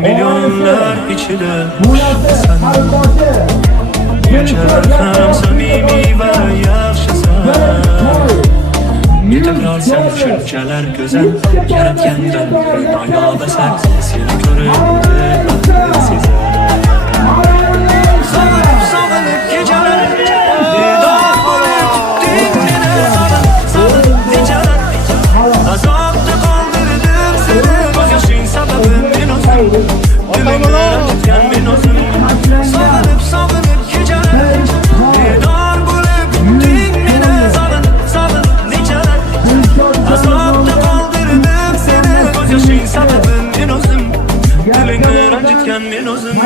Milyonlar içinde sen Yücelerken samimi ve yaxşısan Tekrar sen düşünceler güzel Yaratkendan dünyaya basak Seni göründü size Sağınıp geceler Didar bulup dinlene Sağınıp geceler Azapta kaldırdım seni Göz yaşın sebebim ben olsun Dilimden tüken ben olsun Sağınıp geceler Didar bulup dinlene Sağınıp geceler Azapta kaldırdım seni Göz yaşın sebebim ben olsun Dilimden tüken ben olsun